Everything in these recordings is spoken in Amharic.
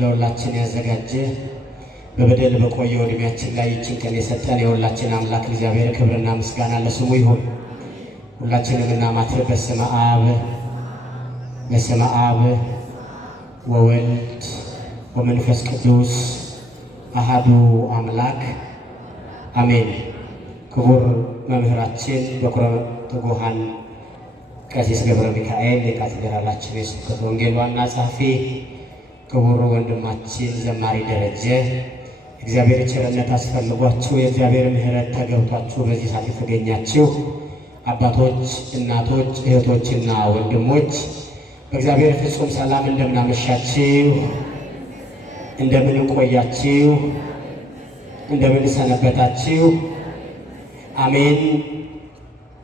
ለሁላችን ያዘጋጀ በበደል በቆየው ዕድሜያችን ላይ ይህችን ቀን የሰጠን የሁላችን አምላክ እግዚአብሔር ክብርና ምስጋና ለስሙ ይሁን። ሁላችንም እናማትብ። በስመ አብ ወወልድ ወመንፈስ ቅዱስ አሐዱ አምላክ አሜን። ክቡር መምህራችን በኩረ ትጉሃን ቀሲስ ገብረ ሚካኤል የካቴድራላችን የስብከተ ወንጌል ዋና ጸሐፊ፣ ክቡር ወንድማችን ዘማሪ ደረጀ፣ እግዚአብሔር ቸርነት አስፈልጓችሁ የእግዚአብሔር ምሕረት ተገብቷችሁ በዚህ ሰዓት የተገኛችሁ አባቶች፣ እናቶች፣ እህቶችና ወንድሞች በእግዚአብሔር ፍጹም ሰላም እንደምናመሻችሁ፣ እንደምን ቆያችሁ፣ እንደምን ሰነበታችሁ? አሜን።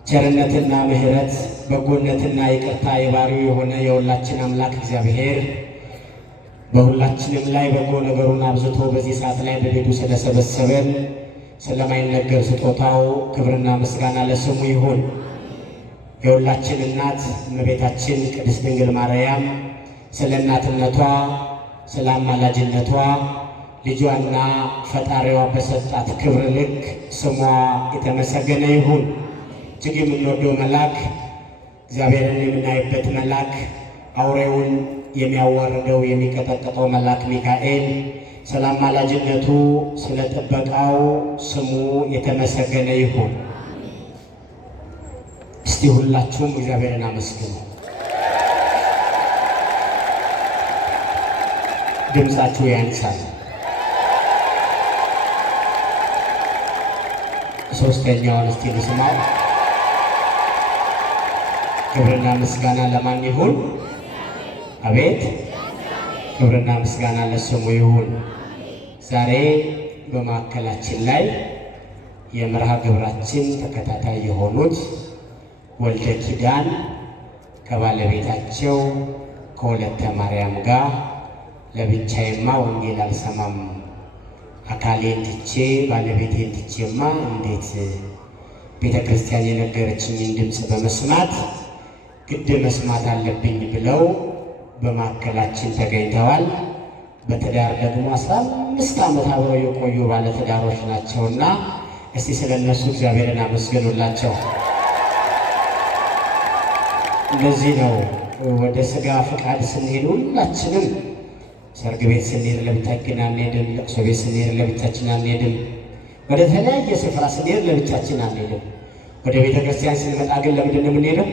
ቸርነትና ምሕረት በጎነትና ይቅርታ የባሪው የሆነ የሁላችን አምላክ እግዚአብሔር በሁላችንም ላይ በጎ ነገሩን አብዝቶ በዚህ ሰዓት ላይ በቤቱ ስለሰበሰበን ስለማይነገር ስጦታው ክብርና ምስጋና ለስሙ ይሁን። የሁላችን እናት እመቤታችን ቅድስት ድንግል ማርያም ስለ እናትነቷ ስለ አማላጅነቷ ልጇና ፈጣሪዋ በሰጣት ክብር ልክ ስሟ የተመሰገነ ይሁን። እጅግ የምንወደው መልአክ እግዚአብሔርን የምናይበት መልአክ አውሬውን የሚያዋርደው የሚቀጠቅጠው መልአክ ሚካኤል ስለ አማላጅነቱ ስለ ጥበቃው ስሙ የተመሰገነ ይሁን። እስቲ ሁላችሁም እግዚአብሔርን አመስግኑ። ድምፃችሁ ያንሳል። ሶስተኛውን እስቲ ልስማው። ክብርና ምስጋና ለማን ይሁን? አቤት ክብርና ምስጋና ለስሙ ይሁን። ዛሬ በማዕከላችን ላይ የመርሃ ግብራችን ተከታታይ የሆኑት ወልደ ኪዳን ከባለቤታቸው ከወለተ ማርያም ጋር ለብቻዬማ ወንጌል አልሰማም፣ አካሌን ትቼ ባለቤቴን ትቼማ እንዴት ቤተ ክርስቲያን የነገረችኝን ድምፅ በመስማት ግድ መስማት አለብኝ ብለው በማዕከላችን ተገኝተዋል። በትዳር ደግሞ 15 ዓመት አብረው የቆዩ ባለትዳሮች ናቸውና እስቲ ስለነሱ እግዚአብሔርን አመስግኑላቸው። እንደዚህ ነው ወደ ስጋ ፈቃድ ስንሄድ ሁላችንም ሰርግ ቤት ስንሄድ ለብቻችን አንሄድም፣ ለቅሶ ቤት ስንሄድ ለብቻችን አንሄድም፣ ወደ ተለያየ ስፍራ ስንሄድ ለብቻችን አንሄድም። ወደ ቤተ ክርስቲያን ስንመጣ ግን ለምንድን ነው የምንሄደው?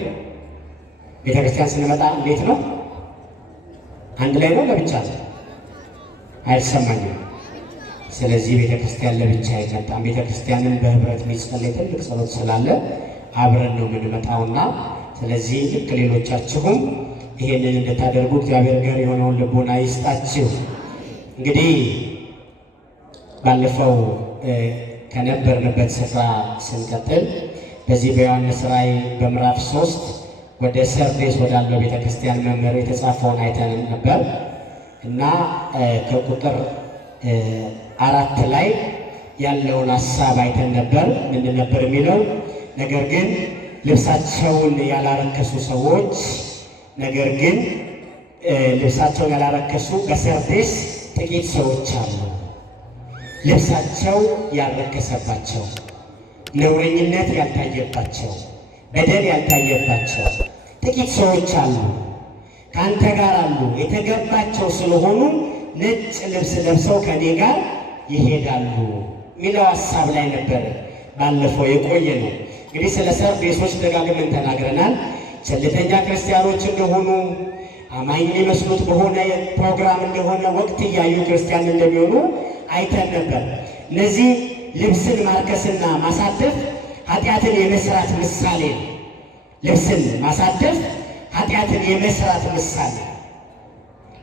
ቤተ ክርስቲያን ስንመጣ እንዴት ነው? አንድ ላይ ነው? ለብቻ አይሰማኝም። ስለዚህ ቤተ ክርስቲያን ለብቻ አይመጣም። ቤተ ክርስቲያንን በህብረት የሚጸለይ ትልቅ ጸሎት ስላለ አብረን ነው የምንመጣውና ስለዚህ ልክ ሌሎቻችሁም ይሄንን እንድታደርጉ እግዚአብሔር ጋር የሆነውን ልቦና ይስጣችሁ። እንግዲህ ባለፈው ከነበርንበት ስፍራ ስንቀጥል በዚህ በዮሐንስ ራእይ በምዕራፍ 3 ወደ ሰርዴስ ወዳለው ቤተክርስቲያን መምህር የተጻፈውን አይተን ነበር እና ከቁጥር 4 ላይ ያለውን ሐሳብ አይተን ነበር። ምን ነበር የሚለው? ነገር ግን ልብሳቸውን ያላረከሱ ሰዎች ልብሳቸውን ያላረከሱ በሰርዴስ ጥቂት ሰዎች አሉ። ልብሳቸው ያልረከሰባቸው፣ ነውረኝነት ያልታየባቸው፣ በደል ያልታየባቸው ጥቂት ሰዎች አሉ። ከአንተ ጋር አሉ፣ የተገባቸው ስለሆኑ ነጭ ልብስ ለብሰው ከኔ ጋር ይሄዳሉ የሚለው ሐሳብ ላይ ነበር ባለፈው የቆየ ነው። እንግዲህ ስለ ሰርዴሶች ደጋግመን ተናግረናል። ቸልተኛ ክርስቲያኖች እንደሆኑ፣ አማኝ የሚመስሉት በሆነ ፕሮግራም እንደሆነ ወቅት እያዩ ክርስቲያን እንደሚሆኑ አይተን ነበር። እነዚህ ልብስን ማርከስና ማሳደፍ ኃጢአትን የመስራት ምሳሌ ነው። ልብስን ማሳደፍ ኃጢአትን የመስራት ምሳሌ።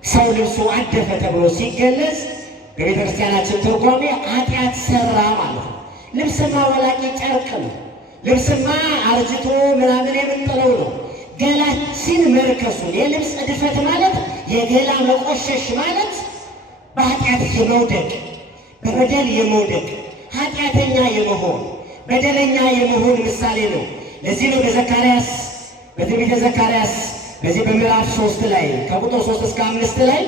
ሰው ልብሱ አደፈ ተብሎ ሲገለጽ በቤተ ክርስቲያናችን ትርጓሜ ኃጢአት ሰራ ማለት ነው። ልብስማ ወላቂ ጨርቅ ነው። ልብስማ አርጅቶ ምናምን የምንጥለው ነው። ገላችን መርከሱን የልብስ እድፈት ማለት የገላ መቆሸሽ ማለት በኃጢአት የመውደቅ በበደል የመውደቅ ኃጢአተኛ የመሆን በደለኛ የመሆን ምሳሌ ነው። ለዚህ ነው በዘካርያስ በትንቢተ ዘካርያስ በዚህ በምዕራፍ 3 ላይ ከቁጥር 3 እስከ 5 ላይ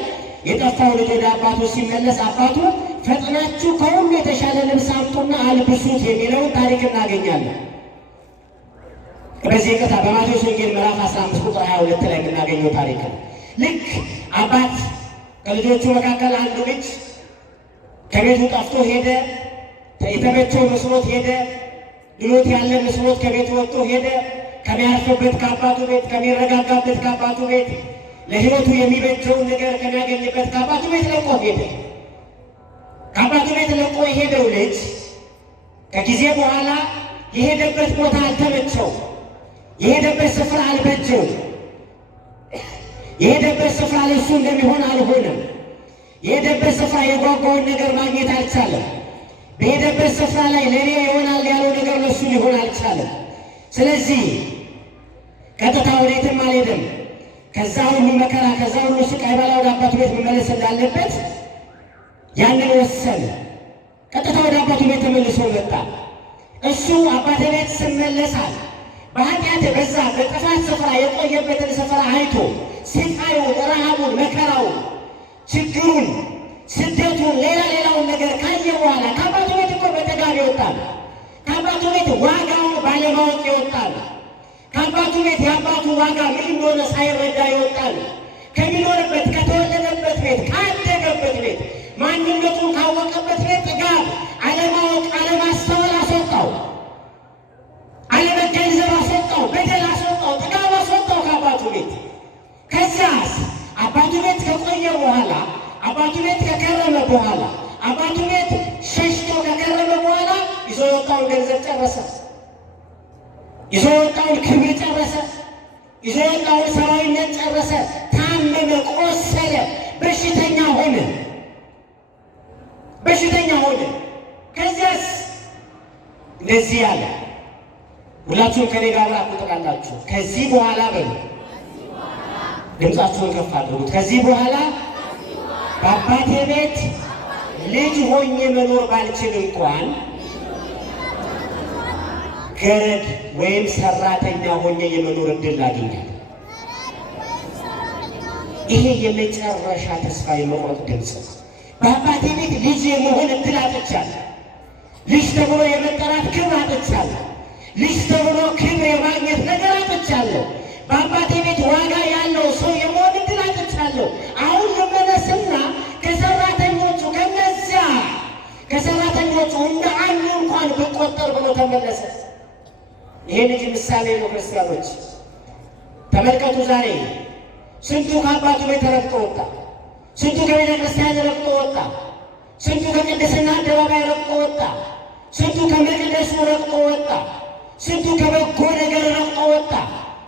የጠፋው ልጅ ወደ አባቱ ሲመለስ አባቱ ፈጥናችሁ ከሁሉ የተሻለ ልብስ አምጡና አልብሱት የሚለውን ታሪክ እናገኛለን። በዚህ ቀጣ በማቴዎስ ወንጌል ምዕራፍ 15 ቁጥር 22 ላይ የምናገኘው ታሪክ ነው። ልክ አባት ከልጆቹ መካከል አንዱ ልጅ ከቤቱ ጠፍቶ ሄደ፣ የተመቸው መስሎት ሄደ፣ ድሎት ያለ መስሎት ከቤቱ ወጥቶ ሄደ። ከሚያርፍበት ከአባቱ ቤት፣ ከሚረጋጋበት ከአባቱ ቤት፣ ለሕይወቱ የሚበጀውን ነገር ከሚያገኝበት ከአባቱ ቤት ለቆ ሄደ። ከአባቱ ቤት ለቆ የሄደው ልጅ ከጊዜ በኋላ የሄደበት ቦታ አልተመቸው፣ የሄደበት ስፍራ አልበጀው፣ የሄደበት ስፍራ ለሱ እንደሚሆን አልሆነም። የሄደበት ስፍራ የጓጓውን ነገር ማግኘት አልቻለም። በሄደበት ስፍራ ላይ ለእኔ ይሆናል ያለው ነገር ለሱ ሊሆን አልቻለም። ስለዚህ ቀጥታ ወዴትም አልሄደም። ከዛ ሁሉ መከራ ከዛ ሁሉ ስቃይ በኋላ ወደ አባቱ ቤት መመለስ እንዳለበት ያንን ወሰነ። ቀጥታ ወደ አባቱ ቤት ተመልሶ መጣ። እሱ አባቴ ቤት ስመለሳል በኃጢአት በዛ በጥፋት ስፍራ የቆየበትን ስፍራ አይቶ ስቃዩን፣ ረሃቡን፣ መከራውን፣ ችግሩን፣ ስደቱን፣ ሌላውን ነገር ካየ በኋላ ከአባቱ ቤት እኮ በተጋቢ ይወጣል። ከአባቱ ቤት ዋጋውን ባለማወቅ ይወጣል። ከአባቱ ቤት የአባቱ ዋጋ ምን እንደሆነ ሳይረዳ ይወጣል። ከሚኖርበት ከተወለደበት ቤት ካደገበት ቤት ማንነቱን ካወቀበት ቤት ጥጋብ፣ አለማወቅ፣ አለማስተዋል አስወጣው። አለመገንዘብ አስወጣው። በደል አስወጣው። ጥጋብ አስወጣው ከአባቱ ቤት። ከዚያስ አባቱ ቤት ከቆየ በኋላ አባቱ ቤት ከከረመ በኋላ አባቱ ቤት ሸሽቶ ከከረመ በኋላ ይዞ የወጣውን ገንዘብ ጨረሰ። ይዞ የወጣውን ክብር ጨረሰ። ይዞ የወጣውን ሰብአዊነት ጨረሰ። ታመመ፣ ቆሰለ፣ በሽተኛ ሆነ። በሽተኛ ሆነ። ከዚያስ እንደዚህ ያለ ሁላችሁም ከኔ ጋር አቁጥራላችሁ። ከዚህ በኋላ በሉ፣ ድምፃችሁን ከፍ አድርጉት። ከዚህ በኋላ በአባቴ ቤት ልጅ ሆኜ መኖር ባልችል እንኳን ገረድ ወይም ሰራተኛ ሆኜ የመኖር እድል አገኛለሁ። ይሄ የመጨረሻ ተስፋ የመቁረጥ ድምፅ ነው። በአባቴ ቤት ልጅ የመሆን እድል አጥቻለሁ። ልጅ ተብሎ የመጠራት ክብር አጥቻለሁ። ልጅ ተብሎ ክብር የማግኘት ነገር አጥቻለሁ። በአባቴ ቤት ዋጋ ያለው ሰው የመሆን እድል አጥቻለሁ። አሁን ልመለስና ከሰራተኞቹ ከነዚያ ከሰራተኞቹ እንደ አንዱ እንኳን ብቆጠር ብሎ ተመለሰ። ይሄ ልጅ ምሳሌ ነው። ክርስቲያኖች ተመልከቱ። ዛሬ ስንቱ ከአባቱ ቤት ረግጦ ወጣ። ስንቱ ከቤተ ክርስቲያን ረግጦ ወጣ። ስንቱ ከቅድስና አደባባይ ረግጦ ወጣ። ስንቱ ከመቅደሱ ረግጦ ወጣ። ስንቱ ከበጎ ነገር ረግጦ ወጣ።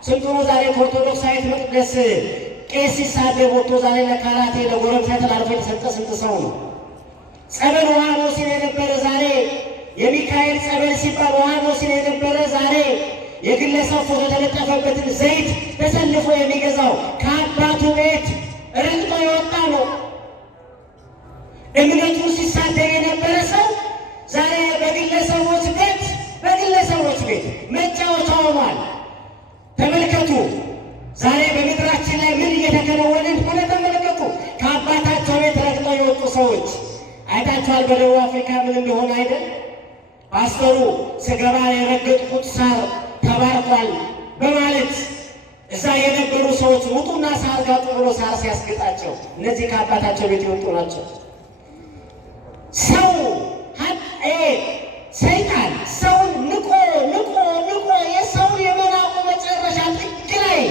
ስንቱ ነው ዛሬ ከኦርቶዶክሳዊት መቅደስ ቄስ ሲሳደብ ወጥቶ ዛሬ ለካራቴ ለጎረምሳ ተላልፎ የተሰጠ ስንት ሰው ነው። ጸበል ውሃ ነው ሲል የነበረ ዛሬ የሚካኤል ጸበል ሲባል ውሃ ነው ሲል የነበረ ዛሬ የግለሰብ ፎቶ የተለጠፈበትን ዘይት ተሰልፎ የሚገዛው ከአባቱ ቤት ረግጦ የወጣ ነው። እምነቱን ሲሳደብ የነበረ ሰው ዛሬ በግለሰቦች ቤት መጫወቻ ሆኗል። ተመልከቱ። ዛሬ በምድራችን ላይ ምን እየተከናወነ እንደሆነ ተመልከቱ። ከአባታቸው ቤት ረግጠው የወጡ ሰዎች አይታችኋል። በደቡብ አፍሪካ ምን እንደሆነ አይደል? ፓስተሩ ስገባ የረገጥኩት ሳር ተባርኳል በማለት እዛ የነበሩ ሰዎች ውጡና ሳር ጋጡ ብሎ ሳር ሲያስገጣቸው እነዚህ ከአባታቸው ቤት የወጡ ናቸው። ሰው ሰይጣን ሰውን ንቆ የሰውን የመናቁ መጨረሻ ጥግ ላይ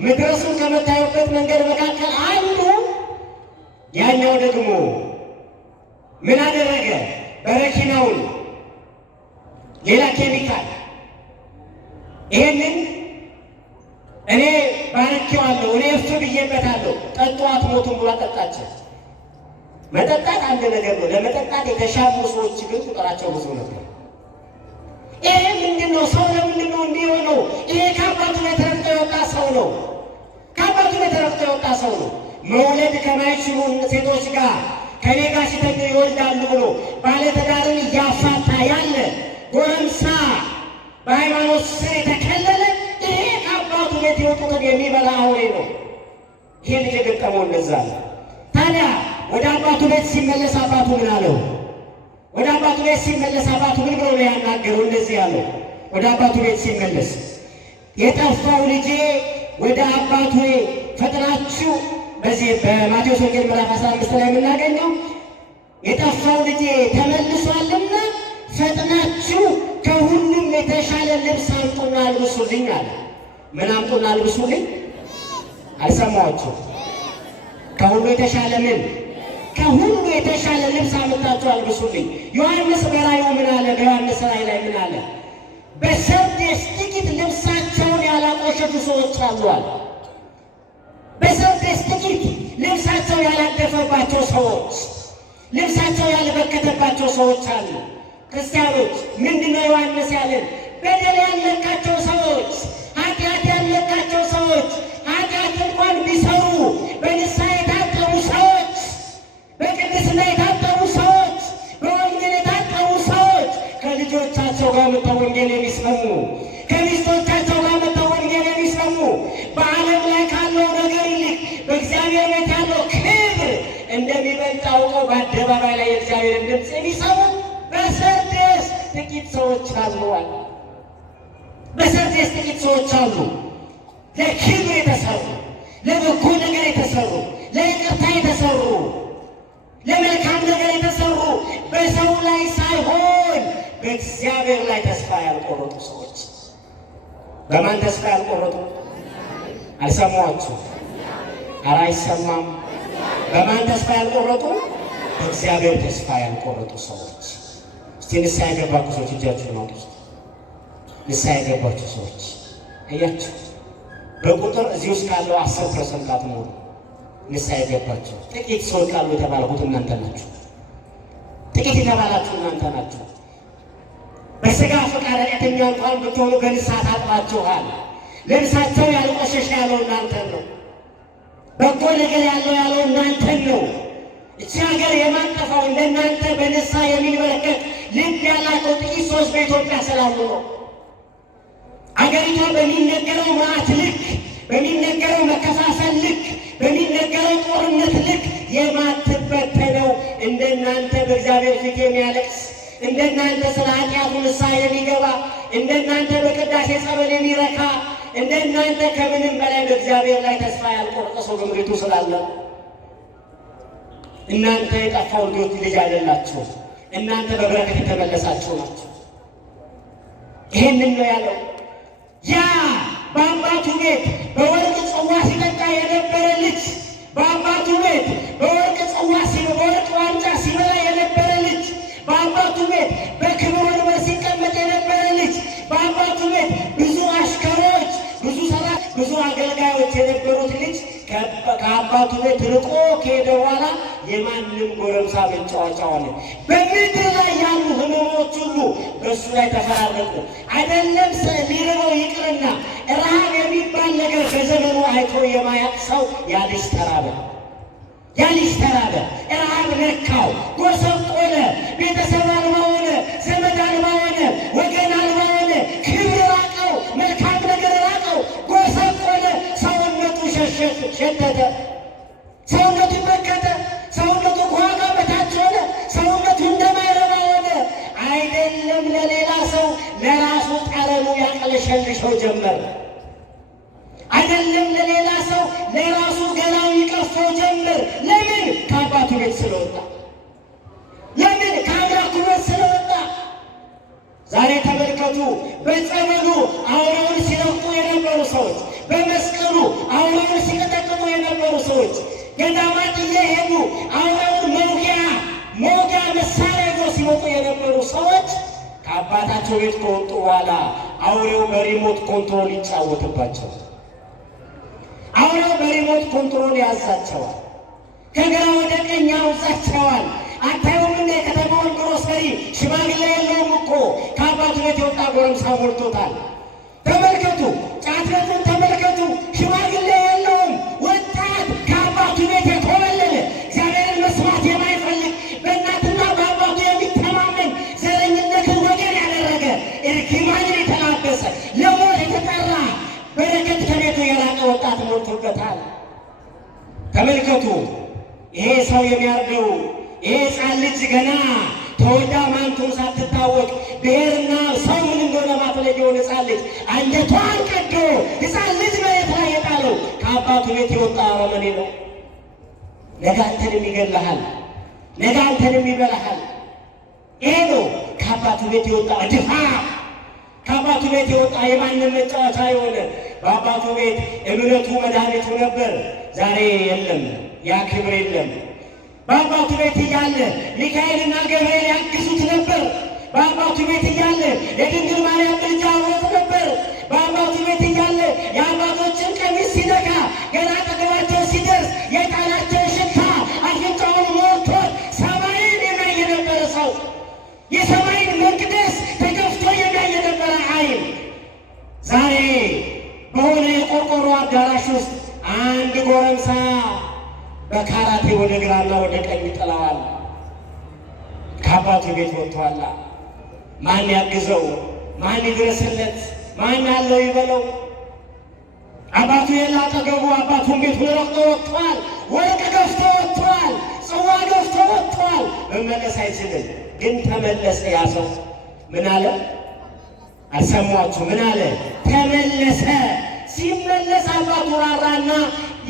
መድረሱን ከመታዩበት መንገድ መካከል አንዱ ያኛው ደግሞ ምን አደረገ? በረኪናውን ሌላ ኬሚካል ይሄንን እኔ ባርኬዋለሁ፣ እኔ እፍ ብዬበታለሁ፣ ጠጡ አትሞቱም ብሎ አጠጣቸው። መጠጣት አንድ ነገር ነው። ለመጠጣት የተሻሉ ሰዎች ግን ቁጥራቸው ብዙ ነበር። ይሄ ምንድነው? ሰው ለምንድነው እንዲሆነው? ይሄ ከአባቱ ቤት ረግጦ የወጣ ሰው ነው። ከአባቱ ቤት ረግጦ የወጣ ሰው ነው። መውለድ ከማይችሉ ሴቶች ጋር ከኔ ጋር ሲተኙ ይወልዳሉ ብሎ ባለትዳርን እያፋታ ያለ ጎረምሳ በሃይማኖት ስር የተከለለ ይሄ ከአባቱ ቤት የወጡትን የሚበላ አውሬ ነው። ይሄ ልጅ የገጠመው እንደዛ ነው። ታዲያ ወደ አባቱ ቤት ሲመለስ አባቱ ምን አለው? ወደ አባቱ ቤት ሲመለስ አባቱ ምን ብሎ ነው ያናገረው? እንደዚህ ያለው ወደ አባቱ ቤት ሲመለስ የጠፋው ልጄ ወደ አባቱ ፈጥናችሁ፣ በዚህ በማቴዎስ ወንጌል ምዕራፍ 15 ላይ የምናገኘው የጠፋው ልጄ ተመልሷልና ፈጥናችሁ ከሁሉም የተሻለ ልብስ አምጡና አልብሱልኝ አለ። ምን አምጡና አልብሱልኝ? አልሰማችሁ? ከሁሉ የተሻለ ምን? ከሁሉ የተሻለ ልብስ አምጣችሁ አልብሱልኝ። ዮሐንስ በራእዩ ምን አለ? በዮሐንስ ራእይ ላይ ምን አለ? በሰርዴስ ጥቂት ልብሳቸውን ያላቆሸሹ ሰዎች አሉ አለ። በሰርዴስ ጥቂት ልብሳቸው ያላደፈባቸው ሰዎች፣ ልብሳቸው ያልበከተባቸው ሰዎች አሉ። ክርስቲያኖች ምንድነው ዮሐንስ ያለን? በደል ያለካቸው ሰዎች፣ ኃጢአት ያለካቸው ሰዎች፣ ኃጢአት እንኳን ቢሰሩ በንስሐ የታጠቡ ሰዎች፣ በቅድስና የታጠቡ ሰዎች፣ በወንጌል የታጠቡ ሰዎች ከልጆቻቸው ጋር መጥተው ወንጌል የሚሰሙ፣ ከሚስቶቻቸው ጋር መጥተው ወንጌል የሚሰሙ፣ በዓለም ላይ ካለው ነገር ይልቅ በእግዚአብሔር ቤት ያለው ክብር እንደሚበልጥ አውቀው በአደባባይ ላይ የእግዚአብሔርን ድምፅ የሚሰሙ በሰርዴስ ጥቂት ሰዎች አሉ። በሰርዴስ ጥቂት ሰዎች አሉ። ለክብር የተሰሩ፣ ለበጎ ነገር የተሰሩ፣ ለይቅርታ የተሰሩ፣ ለመልካም ነገር የተሰሩ፣ በሰው ላይ ሳይሆን በእግዚአብሔር ላይ ተስፋ ያልቆረጡ ሰዎች። በማን ተስፋ ያልቆረጡ? አልሰማችሁ? ኧረ አይሰማም። በማን ተስፋ ያልቆረጡ? በእግዚአብሔር ተስፋ ያልቆረጡ ሰዎች። እስቲ ንስሐ የገባችሁ ሰዎች እጃችሁን አውጡ። ንስሐ የገባችሁ ሰዎች እያችሁ በቁጥር እዚህ ውስጥ ካለው 10% አትሞሉ። ንስሐ የገባችሁ ጥቂት ሰዎች ካሉ የተባልኩት እናንተ ናችሁ። ጥቂት የተባላችሁ እናንተ ናችሁ። በሥጋ ፈቃድ ኃጢአተኛ እንኳን ብትሆኑ በንስሐ ታጥባችኋል። ልብሳቸው ያልቆሸሸ ያለው እናንተን ነው። በጎ ነገር ያለው እናንተን ነው። እቺ ሀገር የማጠፋው እንደናንተ በንስሐ የሚመለከት ልብ ያላቸው ጥቂት ሰዎች በኢትዮጵያ ስላሉ ነው። አገሪቷ በሚነገረው መዓት ልክ፣ በሚነገረው መከፋፈል ልክ፣ በሚነገረው ጦርነት ልክ የማትበተነው እንደናንተ በእግዚአብሔር ፊት የሚያለቅስ፣ እንደናንተ ስለ ኃጢአቱ ንስሐ የሚገባ፣ እንደናንተ በቅዳሴ ጸበል የሚረካ፣ እንደናንተ ከምንም በላይ በእግዚአብሔር ላይ ተስፋ ያልቆረጠ ሰው በምድሪቱ ስላለ እናንተ የጠፋው ልጆች ልጅ አይደላችሁ። እናንተ በበረከት የተመለሳችሁ ናችሁ። ይሄንን ነው ያለው። ያ በአባቱ ቤት በወርቅ ጽዋ ሲጠጣ የነበረ ልጅ፣ በአባቱ ቤት በወርቅ ጽዋ በወርቅ ዋንጫ ሲበላ የነበረ ልጅ፣ በአባቱ ቤት በክብር ወንበር ሲቀመጥ የነበረ ልጅ፣ በአባቱ ቤት ብዙ አሽከሮች፣ ብዙ ሰራት፣ ብዙ አገልጋዮች የነበሩት ልጅ ከአባቱ ቤት ርቆ ከሄደ በኋላ የማንም ጎረምሳ መጫወቻ ሆነ። በምድር ላይ ያሉ ሕመሞች ሁሉ በእሱ ላይ ተፈራረቁ። አይደለም ሊርበው ይቅርና ረሃብ የሚባል ነገር በዘመኑ አይቶ የማያውቅ ሰው ያ ልጅ ተራበ። ያ ልጅ ተራበ። ረሃብ ነካው፣ ጎሰቆለ፣ ቤተሰብ አልባ ሆነ፣ ዘመድ አልባ ሆነ፣ ወገን አልባ ሆነ፣ ክብር ራቀው፣ መልካም ነገር ራቀው፣ ጎሰቆለ፣ ሰውነቱ ሸተተ፣ ሰውነቱ በከተ፣ ሰውነቱ ከዋጋ በታች ሆነ፣ ሰውነቱ እንደማይረባ ሆነ። አይደለም ለሌላ ሰው ለራሱ ጠረኑ ያቅለሸልሸው ጀመር። አይደለም ለሌላ ሰው ለራሱ ገላው ይቀፈው ጀመር። ለምን? ከአባቱ ቤት ስለወጣ። ለምን? ከአምላኩ ቤት ስለወጣ። ዛሬ ተመልከቱ። በጸበሉ አውሬውን ሲረግጡ የነበሩ ሰዎች፣ በመስቀሉ አውሬውን ሲቀጠቅጡ የነበሩ ሰዎች፣ ገዳማት እየሄዱ አውሬውን መውጊያ መሳሪያ ይዘው ሲወጡ የነበሩ ሰዎች ከአባታቸው ቤት ከወጡ በኋላ አውሬው በሪሞት ኮንትሮል ይጫወትባቸዋል። አውሬው በሪሞት ኮንትሮል ያዛቸዋል። ከግራ ወደ ቀኝ ያውዛቸዋል። አታዩም እንደ ከተማውን ግሮሰሪ ሽማግሌ የለውም እኮ ከአባቱ ቤት የወጣ ጎረምሳ ሞልቶታል። ተመልከቱ፣ ጫት ቤቱን ተመልከቱ። ሽማግሌ የለውም። ወጣት ከአባቱ ቤት የተወለደ እግዚአብሔርን መስማት የማይፈልግ በእናትና በአባቱ የሚተማመን ዘረኝነትን ወገን ያደረገ እርግማንን የተላበሰ ለሞት የተጠራ በረከት ከቤቱ የራቀ ወጣት ሞልቶበታል። ተመልከቱ፣ ይሄ ሰው የሚያርደው ይሄ ሕፃን ልጅ ገና ተወልዳ ማንቱን ሳትታወቅ ብሔርና ሰው ምን እንደሆነ ማትለየውን ሕፃን ልጅ አንጀቷን ቀዶ ሕፃን ልጅ መሬት ላይ የጣለው ከአባቱ ቤት የወጣ አረመኔ ነው። ነገ አንተንም ይገድልሃል፣ ነገ አንተንም ይበላሃል። ይሄ ነው ከአባቱ ቤት የወጣ ድፋ፣ ከአባቱ ቤት የወጣ የማንም መጫወቻ የሆነ በአባቱ ቤት እምነቱ መድኃኒቱ ነበር። ዛሬ የለም፣ ያ ክብር የለም። በአባቱ ቤት እያለ ሚካኤልና ገብርኤል ያግዙት ነበር። በአባቱ ቤት እያለ የድንግል ማርያም ምልጃ አብሮት ነበር። በአባቱ ቤት እያለ የአባቶችን ቀሚስ ሲነካ ገና አጠገባቸው ሲደርስ የጣላቸው ሽታ አፍንጫውን ሞልቶት ሰማይን የሚያይ የነበረ ሰው፣ የሰማይን መቅደስ ተከፍቶ የሚያይ የነበረ ዓይን ዛሬ በሆነ የቆርቆሮ አዳራሽ ውስጥ አንድ ጎረምሳ በካራቴ ወደ ግራና ወደ ቀኝ ጥለዋል። ከአባቱ ቤት ወጥቷላ። ማን ያግዘው? ማን ይድረስለት? ማን ያለው ይበለው? አባቱ የለ አጠገቡ። አባቱን ቤቱን ረግጦ ወጥቷል። ወርቅ ገፍቶ ወጥቷል። ጽዋ ገፍቶ ወጥቷል። መመለስ አይችልም። ግን ተመለሰ። ያ ሰው ምን አለ? አልሰማችሁ? ምን አለ? ተመለሰ። ሲመለስ አባቱ ራራና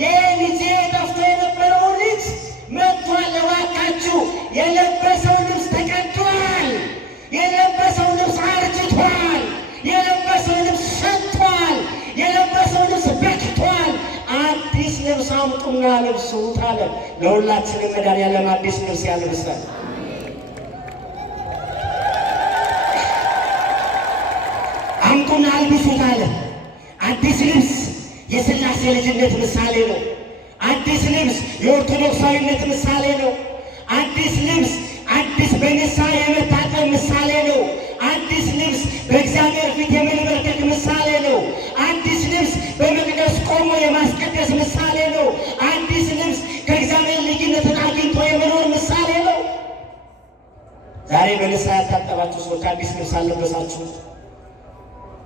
የልጄ ጠፍቶ የነበረው ልጅ መጥቷል፣ እባካችሁ የለበሰው ልብስ ተቀዷል፣ የለበሰው ልብስ አርጅቷል፣ የለበሰው ልብስ ሸቷል፣ የለበሰው ልብስ በክቷል፣ አዲስ ልብስ አምጡና ልብሱት አለ። ለሁላችንም መድኃኒዓለም አዲስ ልብስ ያልብሰን። አምጡና አልብሱት አለ። አዲስ ልብስ የሥላሴ ልጅነት ምሳሌ ነው። አዲስ ልብስ የኦርቶዶክሳዊነት ምሳሌ ነው። አዲስ ልብስ አዲስ በንስሐ የመታጠብ ምሳሌ ነው። አዲስ ልብስ በእግዚአብሔር ፊት የመንበርከክ ምሳሌ ነው። አዲስ ልብስ በመቅደስ ቆሞ የማስቀደስ ምሳሌ ነው። አዲስ ልብስ ከእግዚአብሔር ልጅነትን አግኝቶ የመኖር ምሳሌ ነው። ዛሬ በንስሐ ያታጠባችሁ ሰዎች አዲስ ልብስ አልለበሳችሁ።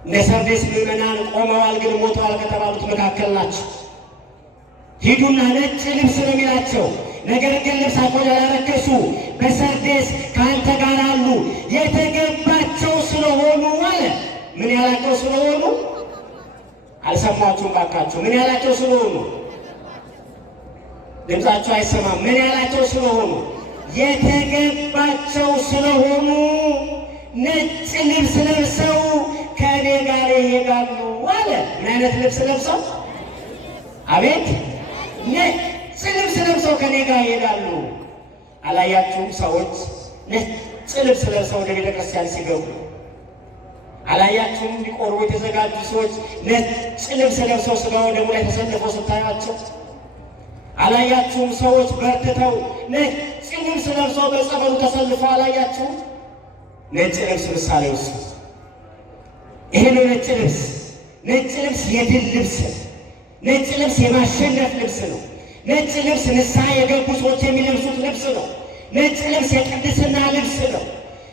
እነ ሰርዴስ ምዕመናን ቆመዋል፣ ግን ሞተዋል ከተባሉት መካከል ናቸው። ሂዱና ነጭ ልብስ ነው የሚላቸው፣ ነገር ግን ልብሳቸውን ያላረከሱ በሰርዴስ ከአንተ ጋር አሉ፣ የተገባቸው ስለሆኑ አለ። ምን ያላቸው ስለሆኑ? አልሰማችሁም ባካችሁ? ምን ያላቸው ስለሆኑ? ድምፃቸው አይሰማም። ምን ያላቸው ስለሆኑ? የተገባቸው ስለሆኑ ነጭ ልብስ ለብሰው ከእኔ ጋር ይሄዳሉ አለ። ምን አይነት ልብስ ለብሰው? አቤት! ነጭ ልብስ ለብሰው ከእኔ ጋር ይሄዳሉ። አላያችሁም? ሰዎች ነጭ ልብስ ለብሰው ወደ ቤተ ክርስቲያን ሲገቡ አላያችሁም? ሊቆርቡ የተዘጋጁ ሰዎች ነጭ ልብስ ለብሰው ሥጋው ደሙ ላይ ተሰልፈው ስታያቸው አላያችሁም? ሰዎች በርትተው ነጭ ልብስ ለብሰው በጸበሉ ተሰልፈው አላያችሁም? ነጭ ልብስ ምሳሌ ውስጥ ይሄ ነው። ነጭ ልብስ ነጭ ልብስ የድል ልብስ፣ ነጭ ልብስ የማሸነፍ ልብስ ነው። ነጭ ልብስ ንስሐ የገቡ ሰዎች የሚለብሱት ልብስ ነው። ነጭ ልብስ የቅድስና ልብስ ነው።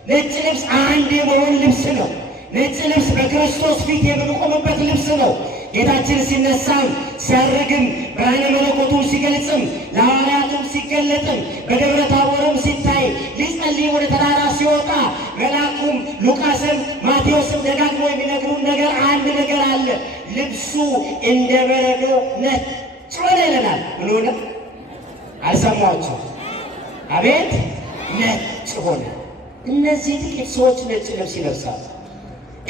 ነጭ ልብስ አንድ የመሆን ልብስ ነው። ነጭ ልብስ በክርስቶስ ፊት የምንቆምበት ልብስ ነው። ጌታችን ሲነሳም ሲያርግም ብርሃነ መለኮቱን ሲገልጽም ለሐዋርያቱም ሲገለጥም በደብረ ታቦርም ሲታይ ሊጸልይ ወደ ተራራ ሲወጣ መልአኩም ሉቃስም ማቴዎስም ደጋግሞ የሚነግሩን ነገር አንድ ነገር አለ። ልብሱ እንደ በረዶ ነጭ ሆነ ይለናል። ምን ሆነ? አልሰማችሁ? አቤት! ነጭ ሆነ። እነዚህ ጥቂት ሰዎች ነጭ ልብስ ይለብሳሉ።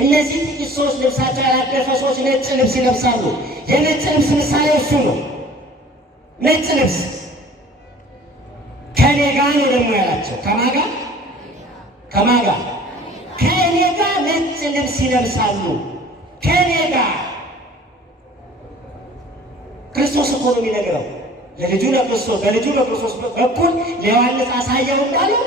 እነዚህ ጥቂት ሰዎች ልብሳቸው ያላደፈ ሰዎች ነጭ ልብስ ይለብሳሉ። የነጭ ልብስ ምሳሌ እሱ ነው። ነጭ ልብስ ከእኔ ጋር ነው ደግሞ ያላቸው። ከማጋ ከማጋ ከእኔ ጋር ነጭ ልብስ ይለብሳሉ። ከእኔ ጋር ክርስቶስ እኮ ነው የሚነግረው ለልጁ ለክርስቶስ በልጁ በክርስቶስ በኩል ለዮሐንስ አሳየው እንዳለው።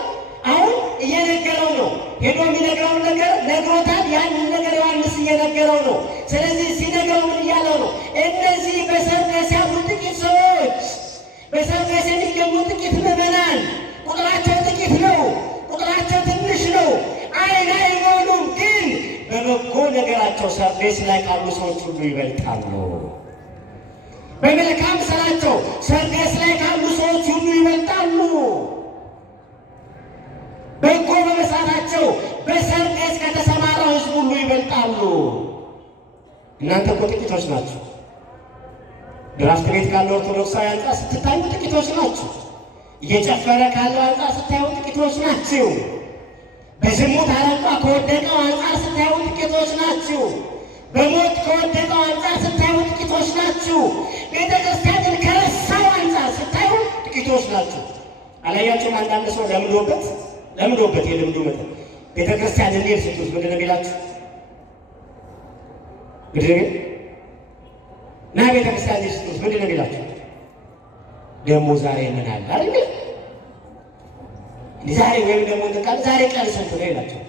አሁን እየነገረው ነው። ሄዶ የሚነግረውን ነገር ነግሮታል። ያንን ነገር ዮሐንስ እየነገረው ነው። ስለዚህ ሲነግረው ምን እያለው ነው? እነዚህ በሰርዴስ ያሉ ጥቂት ሰዎች፣ በሰርዴስ የሚገኙ ጥቂት ምዕመናን ቁጥራቸው ጥቂት ነው፣ ቁጥራቸው ትንሽ ነው፣ አይን አይሞሉም። ግን በበጎ ነገራቸው ሰርዴስ ላይ ካሉ ሰዎች ሁሉ ይበልጣሉ። በመልካም ስራቸው ሰርዴስ ላይ ካሉ ሰዎች ሁሉ ይበልጣሉ። በጎ በመስራታቸው በሰርዴስ ከተሰማራው ሕዝብ ሁሉ ይበልጣሉ። እናንተ እኮ ጥቂቶች ናችሁ። ድራፍት ቤት ካለው ኦርቶዶክሳዊ አንጻር ስትታዩ ጥቂቶች ናችሁ። እየጨፈረ ካለው አንጻር ስታዩ ጥቂቶች ናችሁ። በዝሙት አረንቋ ከወደቀው አንጻር ስታዩ ጥቂቶች ናችሁ። በሞት ከወደቀው አንጻር ስታዩ ጥቂቶች ናችሁ። ቤተ ክርስቲያንን ከረሳው አንጻር ስታዩ ጥቂቶች ናችሁ። አላያችሁም? አንዳንድ ሰው ለምዶበት የልምዱ መጠን ቤተ ክርስቲያን እንዴት ስትሉት ምንድን ነው የሚላችሁ? ና ቤተ ክርስቲያን እንዴት ስትሉት ምንድን ነው የሚላችሁ? ደግሞ ዛሬ ምን አለ አይደል? ዛሬ ወይም ደግሞ እንቃል ዛሬ ቀን ስንት ነው ይላቸው።